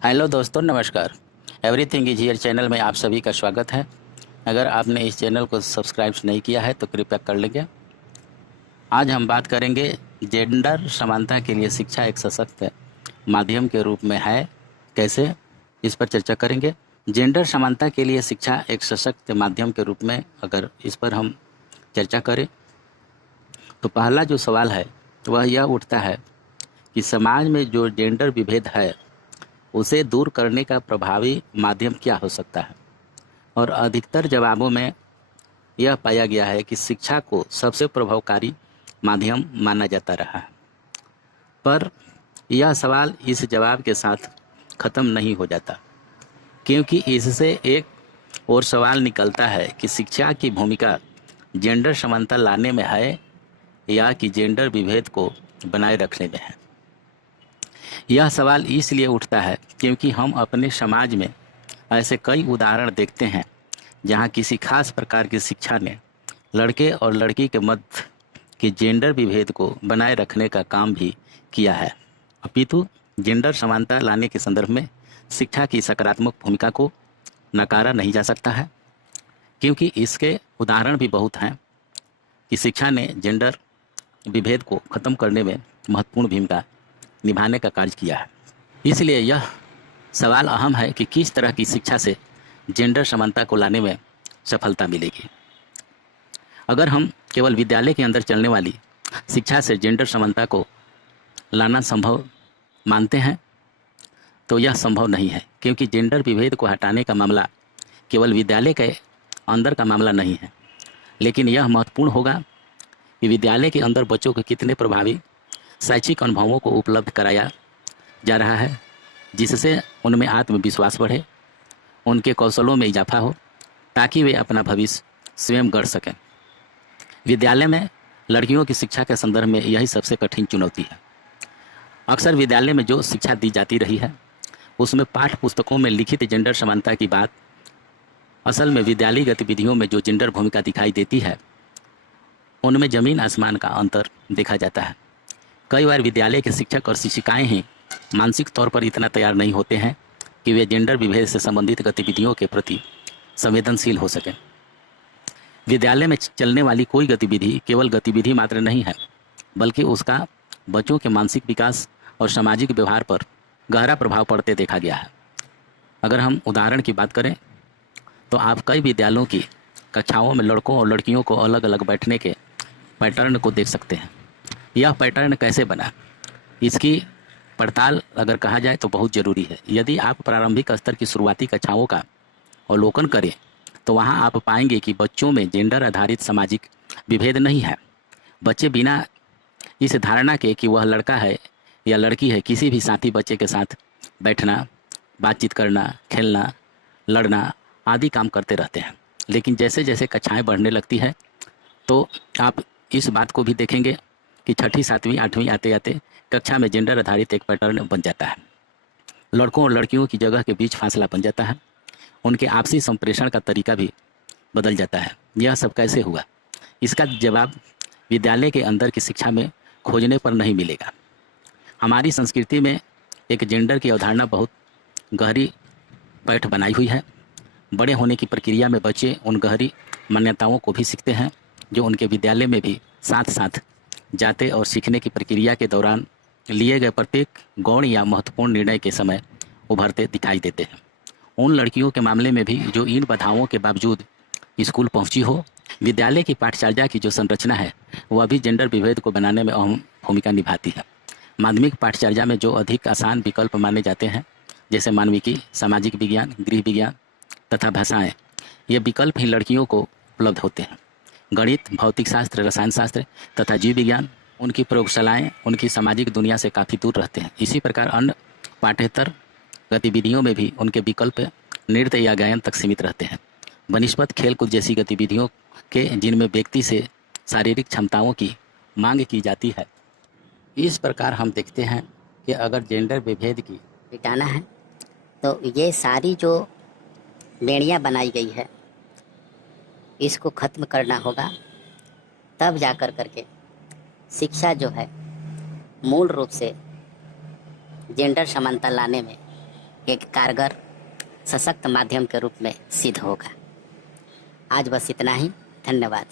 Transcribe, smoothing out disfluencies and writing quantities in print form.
Hello दोस्तों, नमस्कार। Everything is here channel में आप सभी का स्वागत है। अगर आपने इस चैनल को सब्सक्राइब नहीं किया है तो कृपया कर लीजिए। आज हम बात करेंगे जेंडर समानता के लिए शिक्षा एक सशक्त माध्यम के रूप में है कैसे, इस पर चर्चा करेंगे। जेंडर समानता के लिए शिक्षा एक सशक्त माध्यम के रूप में अगर इस पर हम चर्चा करें तो पहला जो सवाल है वह यह उठता है कि समाज में जो जेंडर विभेद है उसे दूर करने का प्रभावी माध्यम क्या हो सकता है। और अधिकतर जवाबों में यह पाया गया है कि शिक्षा को सबसे प्रभावकारी माध्यम माना जाता रहा है। पर यह सवाल इस जवाब के साथ ख़त्म नहीं हो जाता, क्योंकि इससे एक और सवाल निकलता है कि शिक्षा की भूमिका जेंडर समानता लाने में है या कि जेंडर विभेद को बनाए रखने में है। यह सवाल इसलिए उठता है क्योंकि हम अपने समाज में ऐसे कई उदाहरण देखते हैं जहां किसी खास प्रकार की शिक्षा ने लड़के और लड़की के मध्य के जेंडर विभेद को बनाए रखने का काम भी किया है। अपितु जेंडर समानता लाने के संदर्भ में शिक्षा की सकारात्मक भूमिका को नकारा नहीं जा सकता है, क्योंकि इसके उदाहरण भी बहुत हैं कि शिक्षा ने जेंडर विभेद को ख़त्म करने में महत्वपूर्ण भूमिका निभाने का कार्य किया है। इसलिए यह सवाल अहम है कि किस तरह की शिक्षा से जेंडर समानता को लाने में सफलता मिलेगी। अगर हम केवल विद्यालय के अंदर चलने वाली शिक्षा से जेंडर समानता को लाना संभव मानते हैं तो यह संभव नहीं है, क्योंकि जेंडर विभेद को हटाने का मामला केवल विद्यालय के अंदर का मामला नहीं है, लेकिन यह महत्वपूर्ण होगा कि विद्यालय के अंदर बच्चों को कितने प्रभावी शैक्षिक अनुभवों को उपलब्ध कराया जा रहा है, जिससे उनमें आत्मविश्वास बढ़े, उनके कौशलों में इजाफा हो, ताकि वे अपना भविष्य स्वयं गढ़ सकें। विद्यालय में लड़कियों की शिक्षा के संदर्भ में यही सबसे कठिन चुनौती है। अक्सर विद्यालय में जो शिक्षा दी जाती रही है उसमें पाठ्य पुस्तकों में लिखित जेंडर समानता की बात असल में विद्यालयी गतिविधियों में जो जेंडर भूमिका दिखाई देती है उनमें ज़मीन आसमान का अंतर देखा जाता है। कई बार विद्यालय के शिक्षक और शिक्षिकाएं ही मानसिक तौर पर इतना तैयार नहीं होते हैं कि वे जेंडर विभेद से संबंधित गतिविधियों के प्रति संवेदनशील हो सकें। विद्यालय में चलने वाली कोई गतिविधि केवल गतिविधि मात्र नहीं है, बल्कि उसका बच्चों के मानसिक विकास और सामाजिक व्यवहार पर गहरा प्रभाव पड़ते देखा गया है। अगर हम उदाहरण की बात करें तो आप कई विद्यालयों की कक्षाओं में लड़कों और लड़कियों को अलग अलग बैठने के पैटर्न को देख सकते हैं। यह पैटर्न कैसे बना, इसकी पड़ताल अगर कहा जाए तो बहुत ज़रूरी है। यदि आप प्रारंभिक स्तर की शुरुआती कक्षाओं का अवलोकन करें तो वहां आप पाएंगे कि बच्चों में जेंडर आधारित सामाजिक विभेद नहीं है। बच्चे बिना इस धारणा के कि वह लड़का है या लड़की है किसी भी साथी बच्चे के साथ बैठना, बातचीत करना, खेलना, लड़ना आदि काम करते रहते हैं। लेकिन जैसे जैसे कक्षाएँ बढ़ने लगती है तो आप इस बात को भी देखेंगे कि छठी, सातवीं, आठवीं आते आते कक्षा में जेंडर आधारित एक पैटर्न बन जाता है। लड़कों और लड़कियों की जगह के बीच फासला बन जाता है, उनके आपसी संप्रेषण का तरीका भी बदल जाता है। यह सब कैसे हुआ, इसका जवाब विद्यालय के अंदर की शिक्षा में खोजने पर नहीं मिलेगा। हमारी संस्कृति में एक जेंडर की अवधारणा बहुत गहरी पैठ बनाई हुई है। बड़े होने की प्रक्रिया में बच्चे उन गहरी मान्यताओं को भी सीखते हैं जो उनके विद्यालय में भी साथ साथ जाते और सीखने की प्रक्रिया के दौरान लिए गए प्रत्येक गौण या महत्वपूर्ण निर्णय के समय उभरते दिखाई देते हैं। उन लड़कियों के मामले में भी जो इन बाधाओं के बावजूद स्कूल पहुंची हो, विद्यालय की पाठचर्या की जो संरचना है वह भी जेंडर विभेद को बनाने में अहम भूमिका निभाती है। माध्यमिक पाठचर्या में जो अधिक आसान विकल्प माने जाते हैं, जैसे मानविकी, सामाजिक विज्ञान, गृह विज्ञान तथा भाषाएँ, ये विकल्प ही लड़कियों को उपलब्ध होते हैं। गणित, भौतिक शास्त्र, रसायन शास्त्र तथा जीव विज्ञान, उनकी प्रयोगशालाएँ उनकी सामाजिक दुनिया से काफ़ी दूर रहते हैं। इसी प्रकार अन्य पाठ्येतर गतिविधियों में भी उनके विकल्प नृत्य या गायन तक सीमित रहते हैं। बनिस्पत खेलकूद जैसी गतिविधियों के जिनमें व्यक्ति से शारीरिक क्षमताओं की मांग की जाती है। इस प्रकार हम देखते हैं कि अगर जेंडर विभेद की मिटाना है तो ये सारी जो बेड़ियाँ बनाई गई है इसको ख़त्म करना होगा, तब जा कर के शिक्षा जो है मूल रूप से जेंडर समानता लाने में एक कारगर सशक्त माध्यम के रूप में सिद्ध होगा। आज बस इतना ही। धन्यवाद।